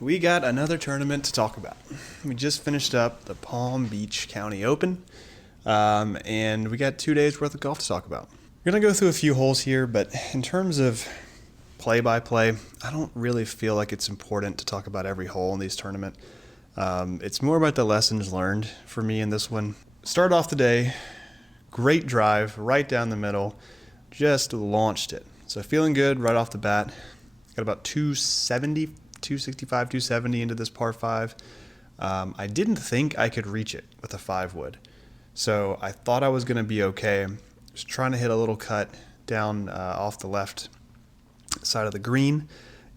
we got another tournament to talk about. We just finished up the Palm Beach County Open, and we got 2 days worth of golf to talk about. We're going to go through a few holes here, but in terms of play-by-play, I don't really feel like it's important to talk about every hole in these tournaments. It's more about the lessons learned for me in this one. Start off the day, great drive, right down the middle, just launched it. So feeling good right off the bat. Got about 270, 265, 270 into this par 5. I didn't think I could reach it with a 5-wood. So I thought I was going to be okay. Was trying to hit a little cut down off the left side of the green,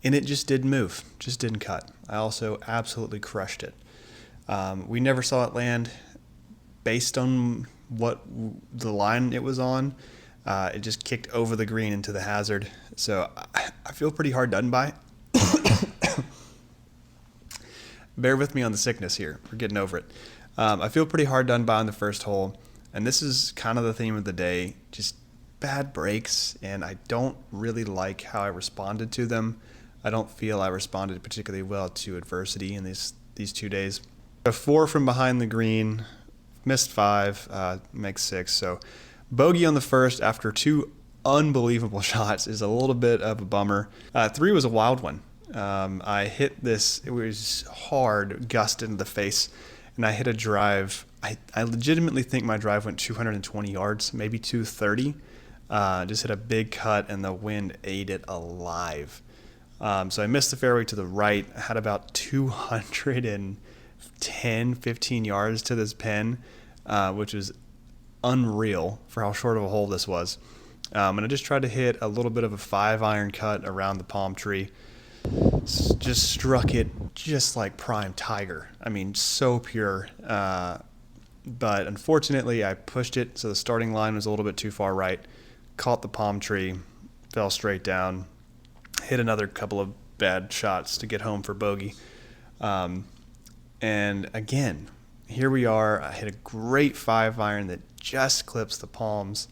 and it just didn't move, just didn't cut. I also absolutely crushed it. We never saw it land based on what the line it was on. It just kicked over the green into the hazard. So I feel pretty hard done by. Bear with me on the sickness here. We're getting over it. I feel pretty hard done by on the first hole. And this is kind of the theme of the day. Just bad breaks. And I don't really like how I responded to them. I don't feel I responded particularly well to adversity in these 2 days. A 4 from behind the green. Missed 5. Makes 6. So bogey on the first after 2 unbelievable shots is a little bit of a bummer. 3 was a wild one. I hit this, it was hard, gust into the face, and I hit a drive. I legitimately think my drive went 220 yards, maybe 230. Just hit a big cut, and the wind ate it alive. So I missed the fairway to the right. I had about 210, 15 yards to this pin, which was unreal for how short of a hole this was. And I just tried to hit a little bit of a 5-iron cut around the palm tree. Just struck it just like prime tiger. I mean, so pure. But unfortunately, I pushed it, so the starting line was a little bit too far right. Caught the palm tree, fell straight down, hit another couple of bad shots to get home for bogey. And again, here we are. I hit a great 5-iron that just clips the palms,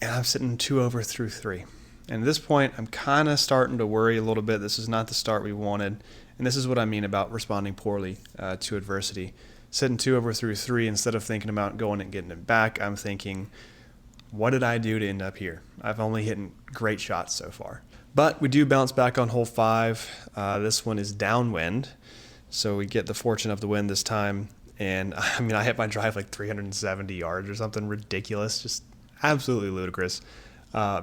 and I'm sitting 2 over through 3. And at this point, I'm kind of starting to worry a little bit. This is not the start we wanted. And this is what I mean about responding poorly to adversity. Sitting 2 over through 3, instead of thinking about going and getting it back, I'm thinking, what did I do to end up here? I've only hit great shots so far. But we do bounce back on hole 5. This one is downwind, so we get the fortune of the wind this time. And I mean, I hit my drive like 370 yards or something ridiculous, just absolutely ludicrous.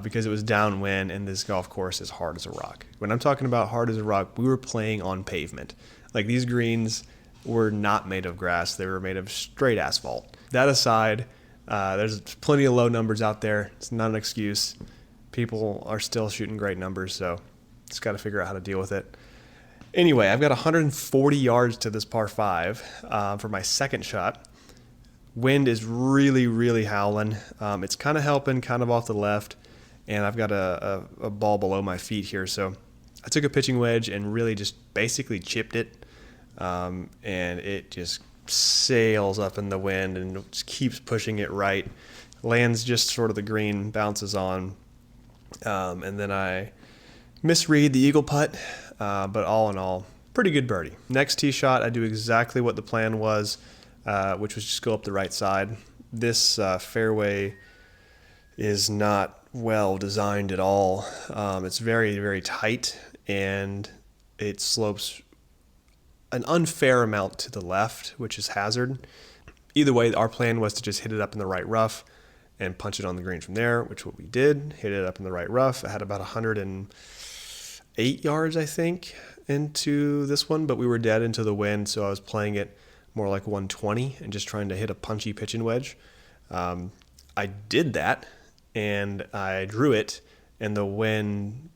Because it was downwind, and this golf course is hard as a rock. When I'm talking about hard as a rock, we were playing on pavement. Like, these greens were not made of grass. They were made of straight asphalt. That aside, there's plenty of low numbers out there. It's not an excuse. People are still shooting great numbers, so just got to figure out how to deal with it. Anyway, I've got 140 yards to this par 5 for my second shot. Wind is really, really howling. It's kind of helping, kind of off the left, and I've got a ball below my feet here. So I took a pitching wedge and really just basically chipped it, and it just sails up in the wind and just keeps pushing it right. Lands just sort of the green, bounces on, and then I misread the eagle putt, but all in all, pretty good birdie. Next tee shot, I do exactly what the plan was. Which was just go up the right side. This fairway is not well designed at all. It's very, very tight, and it slopes an unfair amount to the left, which is hazard. Either way, our plan was to just hit it up in the right rough and punch it on the green from there, which what we did. Hit it up in the right rough. I had about 108 yards, I think, into this one, but we were dead into the wind, so I was playing it more like 120 and just trying to hit a punchy pitching wedge. I did that, and I drew it, and the wind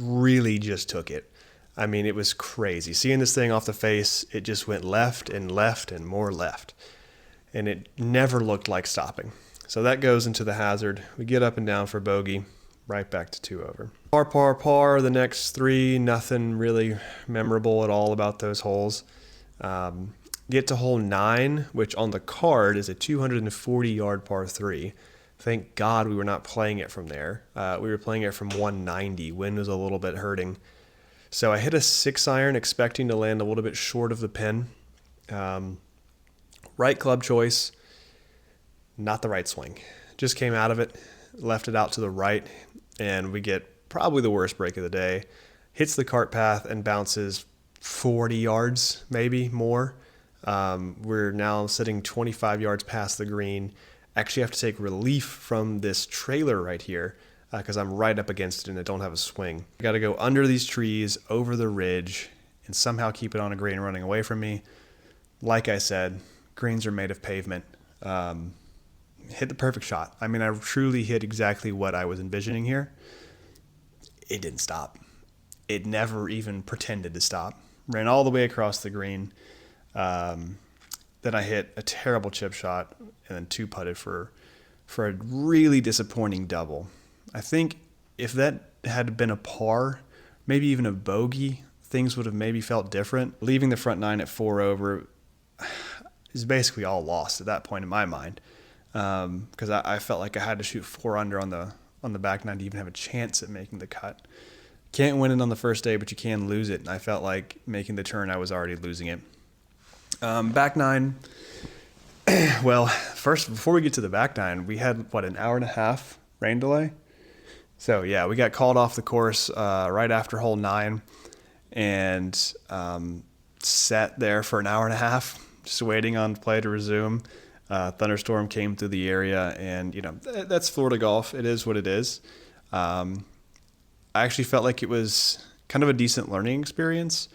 really just took it. I mean, it was crazy. Seeing this thing off the face, it just went left and left and more left, and it never looked like stopping. So that goes into the hazard. We get up and down for bogey, right back to 2 over. Par, par, par, the next 3, nothing really memorable at all about those holes. Get to hole 9, which on the card is a 240-yard par 3. Thank God we were not playing it from there. We were playing it from 190. Wind was a little bit hurting. So I hit a 6-iron expecting to land a little bit short of the pin. Right club choice, not the right swing. Just came out of it, left it out to the right, and we get probably the worst break of the day. Hits the cart path and bounces 40 yards, maybe more. We're now sitting 25 yards past the green. Actually have to take relief from this trailer right here because I'm right up against it and I don't have a swing. I got to go under these trees, over the ridge, and somehow keep it on a green running away from me. Like I said, greens are made of pavement. Hit the perfect shot. I mean, I truly hit exactly what I was envisioning here. It didn't stop. It never even pretended to stop. Ran all the way across the green. Then I hit a terrible chip shot and then 2-putted for a really disappointing double. I think if that had been a par, maybe even a bogey, things would have maybe felt different. Leaving the front 9 at 4 over is basically all lost at that point in my mind, because I felt like I had to shoot 4 under on the back 9 to even have a chance at making the cut. Can't win it on the first day, but you can lose it. And I felt like making the turn, I was already losing it. Back 9. Well, first, before we get to the back 9, we had, an hour and a half rain delay? So, yeah, we got called off the course right after hole 9 and sat there for an hour and a half, just waiting on play to resume. Thunderstorm came through the area, and, that's Florida golf. It is what it is. I actually felt like it was kind of a decent learning experience,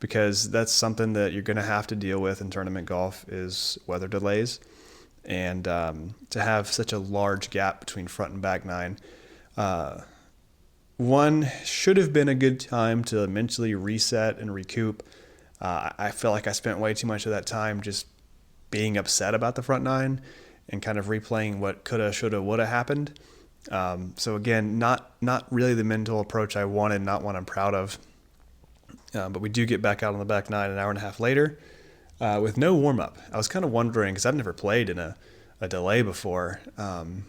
because that's something that you're going to have to deal with in tournament golf is weather delays. And to have such a large gap between front and back 9, one should have been a good time to mentally reset and recoup. I feel like I spent way too much of that time just being upset about the front 9 and kind of replaying what coulda, shoulda, woulda happened. So again, not really the mental approach I wanted, not one I'm proud of. But we do get back out on the back 9 an hour and a half later with no warm-up. I was kind of wondering, because I've never played in a delay before, and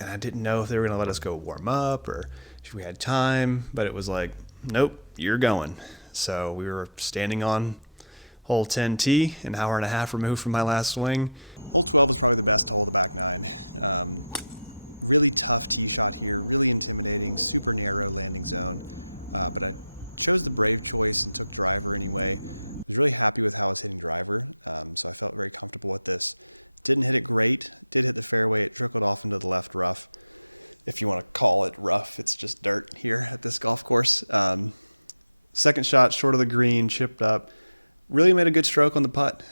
I didn't know if they were going to let us go warm up or if we had time, but it was like, nope, you're going. So we were standing on hole 10T, an hour and a half removed from my last swing. Hole 12 was probably the best hole of the back 9. Really tough tee shot here, really intimidating, super narrow landing zone, but I chose the brave choice and took driver anyway. I was really happy with how I was hitting driver, so I felt very comfortable with this. Didn't hit it great, did hit the fairway. It trickled off into the left rough. If you want to call it rough, it's just dirt here at this golf course. Second shot, short of the green, chipped up. Really made a good stroke on the putt,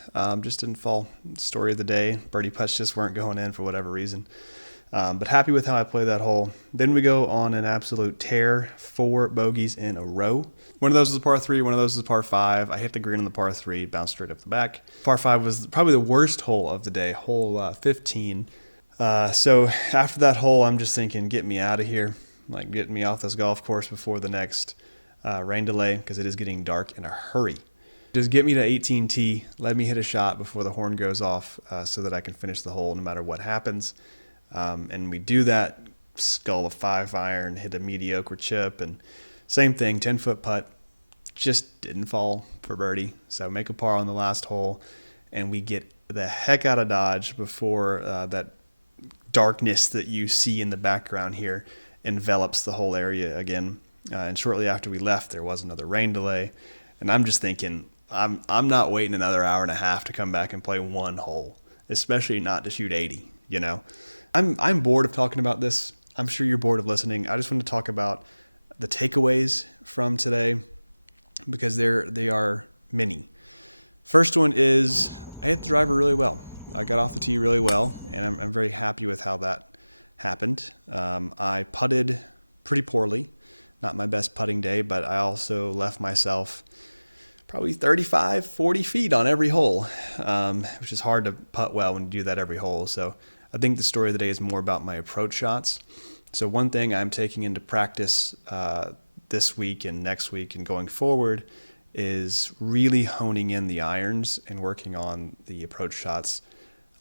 just didn't fall. Story of the day, birdie putts just weren't going in for whatever reason. But happy with how I played that hole. Then we go on an absolute tear, 4 bogeys in a row. One of those was a par 3, one of those was a par 5. I hit the green on the par 3, bounced straight up the back. Par 5 was probably the worst hole of the day, hole 15. So after that hole, I'm just thinking, get me out of here. Like, get me off this golf course before the next rain delay, because it is getting dark in a hurry. Just get me to 18T, let me hit a shot before the horn goes off so that I can finish the hole no matter what happens. And we do that, scull a 5-iron, hit a mediocre chip, and same thing, 10-foot putt, just didn't fall for birdie. So make a par on the last hole, and we get the heck out of Dodge before that darkness that you see in the background here envelops the whole area again. And shortly after we left, there was another rain delay, and I'm just thinking, I'm not waiting another hour and a half to come back and play one hole, especially not to shoot 80, I'm bored of talking about this. I'm sure you're bored of listening. I just want to talk about the takeaways from today, because they are many. First one is I hit the driver really well. I got off the tee really well, and I'm very happy with how that happened. I putted pretty poorly. Not my best putting day, but I also left myself probably 35, 40 feet on every hole, which is hard to putt well when you do that every hole. So I think the story of the day is more about my approach shots. So one thing I'm taking into practice this week and next week and going forward is really honing in the irons and working on the approach shots.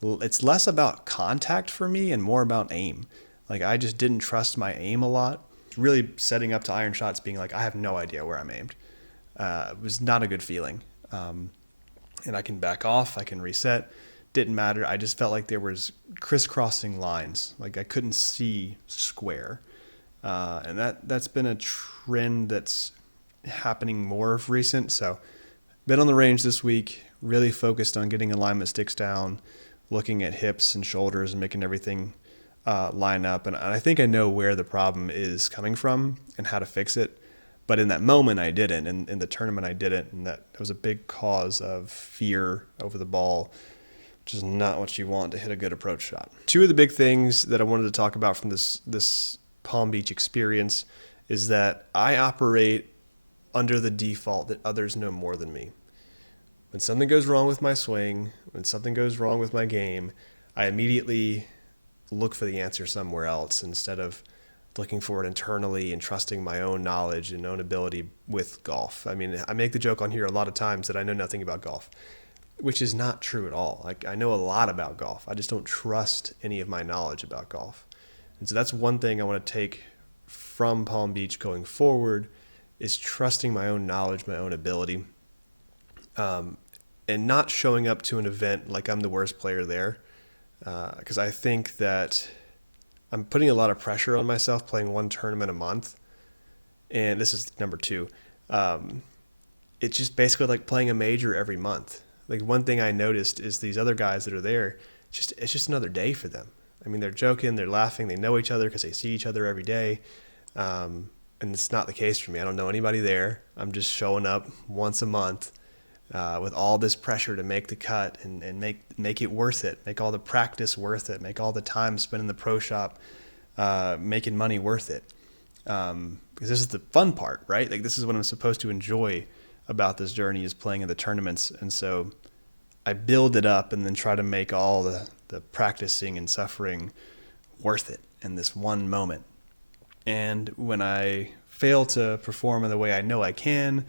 It's less about contact for me and more about aim. Like, I just didn't trust my aim a lot. Really setting up to iron shots being like, I have no idea where I'm aimed. It was not a good feeling. And I can back off, I can reset. Didn't matter. I just felt like there was crisscrossing lines. Like I couldn't see square. And that's been a trend that's happening more of recent. So been on the range this week, really focused on getting alignment sticks down, looking at hips and shoulders and making everything line up. And I think I know where the problem is coming from and how to fix it. But in that moment, I didn't. And in the tournament, I didn't. And that was a big cause of fear over the ball, which is not what you want to hit a good approach shot. Two of the big things that I wanted to talk about from this Palm Beach experience is that I operate under the default that others know more than me. When something goes wrong with my swing, when something goes wrong with my game, I immediately look for the answer somewhere else instead of looking for it internally and trusting my own knowledge and own ability with golf. I mean, I make the joke on here a lot of times that I know nothing about golf, which is not true at all. Like, I know a lot about golf. I just don't trust any of my knowledge about golf. And so that's one thing I want to take from Palm Beach going forward is trusting my own knowledge, my own ability, and not showing up to an event like I'm the worst player there. Because I think that I'm putting a lot of pressure on myself playing one tournament a month. And this is number two. It's just basically like playing a major every month. Like one thing I noticed is these other guys that are there, it's just another day for them. I mean, they're joking, they're laughing, they know each other because they see each other every day. And it's not the case for me. I don't know anybody there. I'm just showing up once a month with all this pressure to make the cut and make it worth it, make all the practice worth it, make all the time spent in the pro shop making money worth it. Because this is the fun part, right? Like this is what I'm supposed to enjoy about this journey is playing in the tournaments. And so I build it up and then try to make all the practicing and suffering worth it in this one moment. And when I fail to perform in the way I know I can,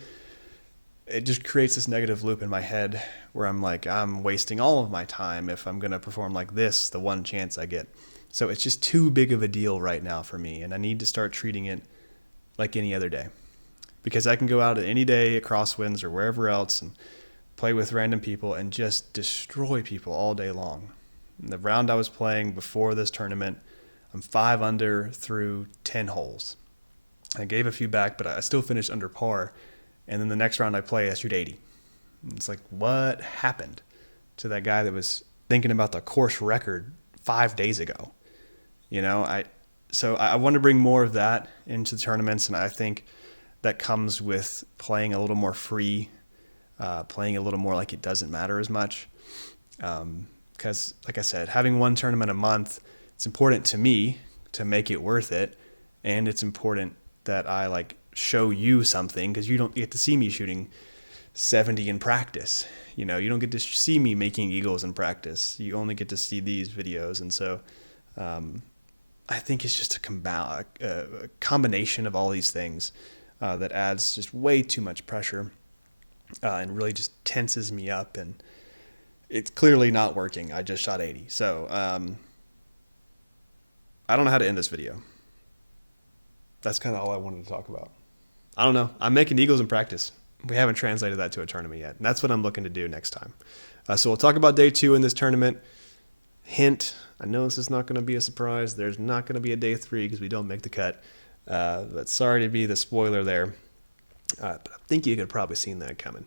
it just creates this negative loop in my head where I'm like, I'm wasting all of my time if I'm going to perform like this, the one chance I get. So it's just too big of a deal right now for me. And I need to start treating it like any other day. Because I can go out any day at Crosswinds or wherever else and play with random people and just destroy people all day long. In the round I was playing before this tournament, I'm 5 under through 10 holes. I gave a few back, but I still finished under par. And then the next round I play, I shoot 80. And it's like, what happened to that guy that was thinking about the course record 5 days ago? You know, I want to bring more of that into the tournaments, and I think that comes with playing a little more free, playing a little more like it doesn't matter as much. Because, like I said, having one tournament a month, it's important to me to make it worth it, and it's important that I like show you something because you don't get to see me shooting 70 in practice. You know, you don't get to see me making eagles in practice. You only get to see these videos, and so I think it's just a combination of all these things that adds just way too much pressure and really just tenses me up, and it's clearly not working. I just shot 80. So I don't know how to end this video. That's kind of all I wanted to talk about. I don't know. I'm making eagles in practice. We haven't translated that to a tournament yet. And that's what I'm looking to do next time. So we'll talk about day 2 in this tournament. Hint, I know this is not going to be a surprise. There's not going to be a day 3 because we don't make the cut. But sorry to be the spoiler there. But I think you could have probably seen that coming.